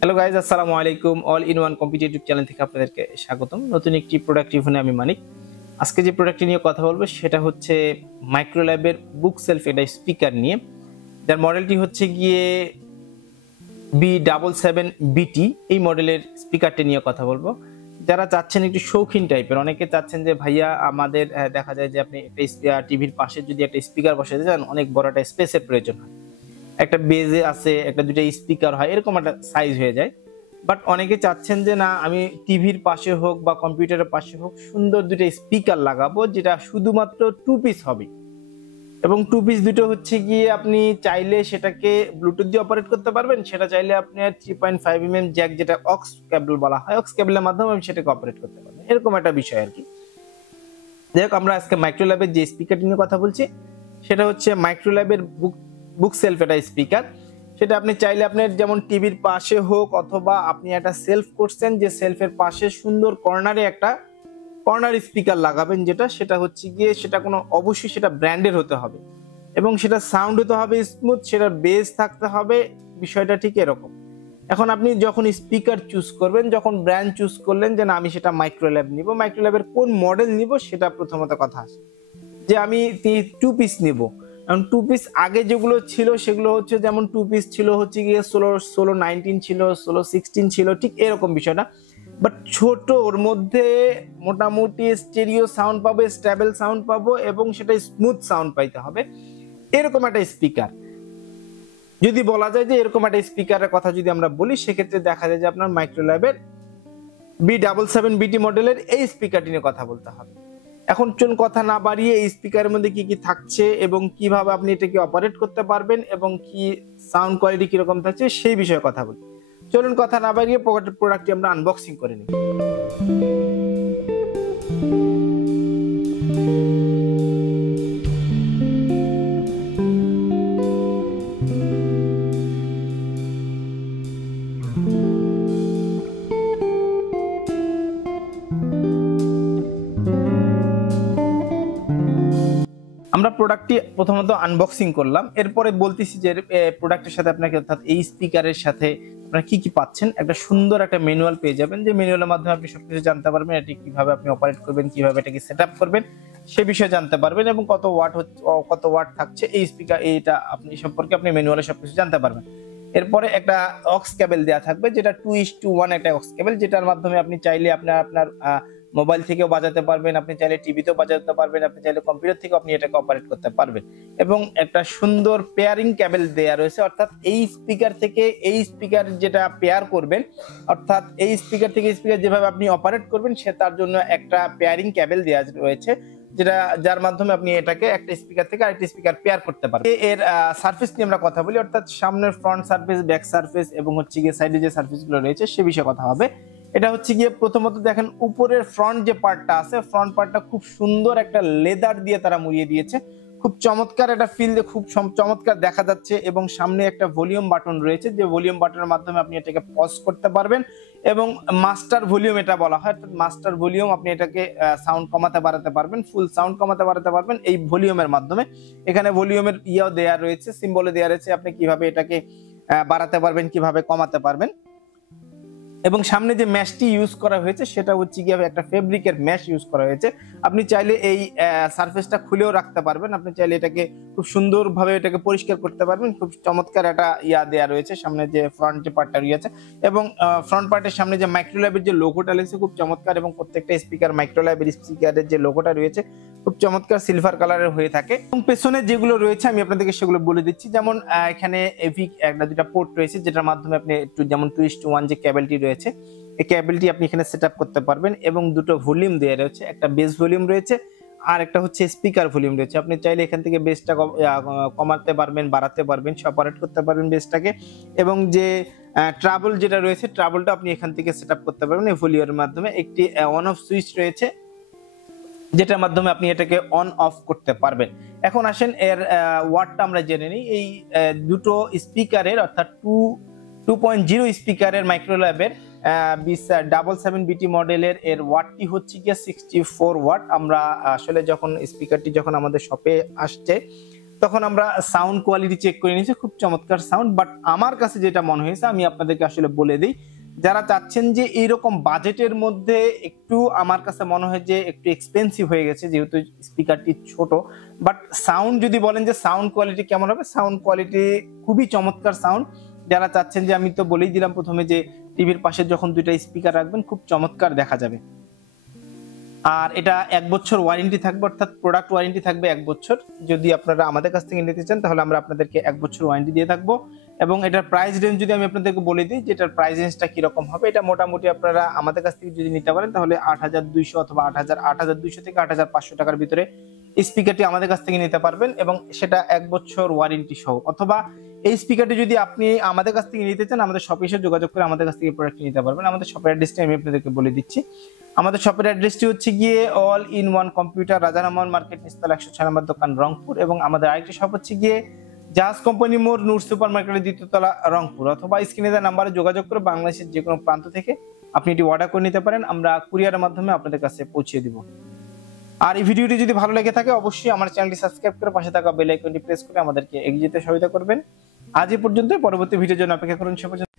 Hello guys, আসসালামু আলাইকুম। All in one competitive channel থেকে আপনাদেরকে স্বাগতম। নতুন একটি প্রোডাক্ট রিভিউ আমি মানিক। আজকে যে প্রোডাক্টটি নিয়ে কথা বলবো সেটা হচ্ছে মাইক্রোল্যাবের বুক সেলফ, এটা স্পিকার নিয়ে। যার মডেলটি হচ্ছে গিয়ে B77BT। এই মডেলের স্পিকারটি নিয়ে কথা বলবো। যারা চাচ্ছেন একটু শৌখিন টাইপের, অনেকে চাচ্ছেন যে ভাইয়া আমাদের দেখা যায় যে আপনি একটা টিভির পাশে যদি একটা স্পিকার বসাতে চান, অনেক বড় একটা স্পেসের প্রয়োজন হয়। একটা বেজে আছে, একটা দুটো স্পিকার হয়, এরকম একটা সাইজ হয়ে যায়। বাট অনেকে চাচ্ছেন যে না, আমি টিভির পাশে হোক বা কম্পিউটারের পাশে হোক সুন্দর দুটো স্পিকার লাগাবো, যেটা শুধুমাত্র টু পিস হবে। এবং টু পিস দুটো হচ্ছে গিয়ে আপনি চাইলে সেটাকে ব্লুটুথ দিয়ে অপারেট করতে পারবেন, সেটা চাইলে আপনি 3.5 mm জ্যাক, যেটা অক্স কেবল বলা হয়, অক্স কেবলের মাধ্যমে আপনি সেটাকে অপারেট করতে পারবেন। এরকম একটা বিষয় আর কি। যাই হোক, আমরা আজকে মাইক্রোল্যাবের যে স্পিকারটি নিয়ে কথা বলছি সেটা হচ্ছে মাইক্রোল্যাবের বুক সেলফ, এটা স্পিকার। সেটা আপনি চাইলে আপনার যেমন টিভির পাশে হোক, অথবা আপনি একটা সেলফ করছেন, যে সেলফের পাশে সুন্দর কর্নারে একটা কর্নার স্পিকার লাগাবেন, সেটা হচ্ছে গিয়ে সেটা কোনো অবশ্যই সেটা ব্র্যান্ডের হতে হবে, এবং সেটা সাউন্ড হতে হবে স্মুথ, সেটার বেস থাকতে হবে। বিষয়টা ঠিক এরকম। এখন আপনি যখন স্পিকার চুজ করবেন, যখন ব্র্যান্ড চুজ করলেন যে না আমি সেটা মাইক্রোল্যাব নিব, মাইক্রোল্যাবের কোন মডেল নিব সেটা প্রথমত কথা আসে, যে আমি টু পিস নিব। এখন টু পিস আগে যেগুলো ছিল সেগুলো হচ্ছে, যেমন টু পিস ছিল হচ্ছে গিয়ে 16 19 ছিল, 16 16 ছিল, ঠিক এরকম বিষয়টা। বাট ছোট, ওর মধ্যে মোটামুটি স্টেরিও সাউন্ড পাবো, স্টেবল সাউন্ড পাবো, এবং সেটা স্মুথ সাউন্ড পাইতে হবে, এরকম একটা স্পিকার। যদি বলা যায় যে এরকম একটা স্পিকারের কথা যদি আমরা বলি, সেক্ষেত্রে দেখা যায় যে আপনার মাইক্রোল্যাবের B77BT মডেলের এই স্পিকারটি নিয়ে কথা বলতে হবে। এখন চলুন কথা না বাড়িয়ে এই স্পিকারের মধ্যে কি কি থাকছে এবং কিভাবে আপনি এটাকে অপারেট করতে পারবেন এবং কি সাউন্ড কোয়ালিটি কিরকম থাকছে সেই বিষয়ে কথা বলি। চলুন কথা না বাড়িয়ে প্রোডাক্টটি আমরা আনবক্সিং করে নিই। আমরা প্রোডাক্টটি প্রথমত আনবক্সিং করলাম, এরপরে বলতেছি যে প্রোডাক্টের সাথে আপনাকে, অর্থাৎ এই স্পিকারের সাথে আপনারা কি কি পাচ্ছেন। একটা সুন্দর একটা ম্যানুয়াল পেয়ে যাবেন, যে ম্যানুয়ালের মাধ্যমে আপনি সবকিছু জানতে পারবেন, এটি কিভাবে আপনি অপারেট করবেন, কিভাবে এটাকে সেট আপ করবেন সে বিষয়ে জানতে পারবেন, এবং কত ওয়াট থাকছে এই স্পিকার, এইটা আপনি সম্পর্কে আপনি ম্যানুয়ালে সবকিছু জানতে পারবেন। এরপরে একটা অক্স কেবল দেওয়া থাকবে, যেটা 2:1 একটা অক্স কেবল, যেটার মাধ্যমে আপনি চাইলে আপনার আপনার মোবাইল থেকেও বাজাতে পারবেন, আপনি চাইলে টিভিতেও বাজাতে পারবেন, আপনি চাইলে কম্পিউটার থেকে আপনি এটাকে অপারেট করতে পারবেন। এবং একটা সুন্দর পেয়ারিং কেবল দেয়া রয়েছে, অর্থাৎ এই স্পিকার থেকে এই স্পিকার যেটা পেয়ার করবেন, অর্থাৎ এই স্পিকার থেকে স্পিকার যেভাবে আপনি অপারেট করবেন সে তার জন্য একটা পেয়ারিং কেবল দেওয়া রয়েছে, যার মাধ্যমে আপনি এটাকে একটা স্পিকার থেকে আরেকটা স্পিকার পেয়ার করতে পারবেন। এর সারফেস নিয়ে আমরা কথা বলি, অর্থাৎ সামনের ফ্রন্ট সারফেস, ব্যাক সারফেস, এবং হচ্ছে গিয়ে সাইডে যে সারফেস গুলো রয়েছে সে বিষয়ে কথা হবে। এটা হচ্ছে গিয়ে প্রথমত দেখেন, উপরের ফ্রন্ট যে পার্টটা আছে, ফ্রন্ট পার্টটা খুব সুন্দর একটা লেদার দিয়ে তারা মুড়িয়ে দিয়েছে, খুব চমৎকার একটা ফিল, খুব চমৎকার দেখা যাচ্ছে। এবং সামনে একটা ভলিউম বাটন রয়েছে, যে ভলিউম বাটনের মাধ্যমে আপনি এটাকে পজ করতে পারবেন, এবং মাস্টার ভলিউম এটা বলা হয়, অর্থাৎ মাস্টার ভলিউম, আপনি এটাকে সাউন্ড কমাতে বাড়াতে পারবেন, ফুল সাউন্ড কমাতে বাড়াতে পারবেন এই ভলিউমের মাধ্যমে। এখানে ভলিউমের ইয়েও দেয়া রয়েছে, সিম্বলে দেয়া রয়েছে, আপনি কিভাবে এটাকে বাড়াতে পারবেন, কিভাবে কমাতে পারবেন। এবং সামনে যে ম্যাশটি ইউজ করা হয়েছে সেটা হচ্ছে গিয়ে একটা ফেব্রিকের ম্যাশ ইউজ করা হয়েছে। আপনি চাইলে এই সারফেসটা খুলেও রাখতে পারবেন, আপনি চাইলে এটাকে খুব সুন্দরভাবে এটাকে পরিষ্কার করতে পারবেন। খুব চমৎকার একটা দেয়া রয়েছে সামনে, যে ফ্রন্ট যে পার্টটা রয়েছে, এবং ফ্রন্ট পার্টের সামনে যে মাইক্রোল্যাবের যে লোগোটা রয়েছে খুব চমৎকার, এবং প্রত্যেকটা স্পিকার মাইক্রোল্যাবের স্পিকারের যে লোগোটা রয়েছে খুব চমৎকার সিলভার কালারের হয়ে থাকে। এবং পেছনে যেগুলো রয়েছে আমি আপনাদেরকে সেগুলো বলে দিচ্ছি, যেমন এখানে এভি একটা দুটা পোর্ট রয়েছে, যেটার মাধ্যমে আপনি যেমন 2:1 যে কেবলটি রয়েছে এই কেবলটি আপনি এখানে সেট আপ করতে পারবেন, এবং দুটো ভলিউম দেওয়া রয়েছে, একটা বেস ভলিউম রয়েছে আর একটা হচ্ছে স্পিকার ভলিউম রয়েছে। আপনি চাইলে এখান থেকে বেসটা কমাতে পারবেন, বাড়াতে পারবেন, অপারেট করতে পারবেন বেসটাকে। এবং যে ট্রাবল যেটা রয়েছে, ট্রাবলটা আপনি এখান থেকে সেট আপ করতে পারবেন এই ভলিউমের মাধ্যমে। একটি অন অফ সুইচ রয়েছে, যেটার মাধ্যমে আপনি এটাকে অন অফ করতে পারবেন। এখন আসেন এর ওয়াটটা আমরা জেনে নিই। এই দুটো স্পিকারের, অর্থাৎ 2.0 স্পিকারের মাইক্রোল্যাবের B77BT মডেলের এর ওয়াটটি হচ্ছে গিয়ে 64 ওয়াট। আমরা আসলে যখন স্পিকারটি যখন আমাদের শপে আসছে তখন আমরা সাউন্ড কোয়ালিটি চেক করে নিয়েছি, খুব চমৎকার সাউন্ড। বাট আমার কাছে যেটা মনে হয়েছে আমি আপনাদেরকে আসলে বলে দিই, যারা চাচ্ছেন যে এইরকম বাজেটের মধ্যে একটু, আমার কাছে মনে হয় যে একটু এক্সপেন্সিভ হয়ে গেছে যেহেতু স্পিকারটি ছোট, বাট সাউন্ড যদি বলেন যে সাউন্ড কোয়ালিটি কেমন হবে, সাউন্ড কোয়ালিটি খুবই চমৎকার সাউন্ড। যারা চাচ্ছেন যে, আমি তো বলেই দিলাম প্রথমে যে টিভির পাশে যখন দুইটা স্পিকার রাখবেন খুব চমৎকার দেখা যাবে। আর এটা 1 বছর ওয়ারেন্টি থাকবে, অর্থাৎ প্রোডাক্ট ওয়ারেন্টি থাকবে 1 বছর। যদি আপনারা আমাদের কাছ থেকে নিতে চান তাহলে আমরা আপনাদেরকে 1 বছর ওয়ারেন্টি দিয়ে থাকবো। এবং এটার প্রাইস রেঞ্জ যদি আমি আপনাদেরকে বলে দিই যে এটার প্রাইস রেঞ্জটা কিরকম হবে, এটা মোটামুটি আপনারা আমাদের কাছ থেকে যদি নিতে পারেন তাহলে 8200 অথবা 8200 থেকে 8500 টাকার ভিতরে স্পিকারটি আমাদের কাছ থেকে নিতে পারবেন, এবং সেটা 1 বছর ওয়ারেন্টি সহ। অথবা এই স্পিকারটি যদি আপনি আমাদের কাছ থেকে নিতে চান, আমাদের শপে এসে যোগাযোগ করে আমাদের কাছ থেকে প্রোডাক্টটি নিতে পারবেন। আমাদের শপের অ্যাড্রেসটি আমি আপনাদেরকে বলে দিচ্ছি। আমাদের শপের অ্যাড্রেসটি হচ্ছে গিয়ে অল ইন ওয়ান কম্পিউটার, রাজা রহমান মার্কেট, নিচতলা 106 নম্বর দোকান, রংপুর। এবং আমাদের আরেকটি শপ হচ্ছে গিয়ে জাহাজ কোম্পানি মোড়, নূর সুপার মার্কেটের 2য় তলা, রংপুর। অথবা স্ক্রিনে দেওয়া নাম্বারে যোগাযোগ করে বাংলাদেশের যে কোনো প্রান্ত থেকে আপনি এটি অর্ডার করে নিতে পারেন, আমরা কুরিয়ারের মাধ্যমে আপনাদের কাছে পৌঁছে দিব। আর এই ভিডিওটি যদি ভালো লেগে থাকে অবশ্যই আমার চ্যানেলটি সাবস্ক্রাইব করে পাশে থাকা বেল আইকনটি প্রেস করে আমাদেরকে এগিয়ে যেতে সহায়তা করবেন। আজ এই পর্যন্ত, পরবর্তী ভিডিওর জন্য অপেক্ষা করুন। সে পর্যন্ত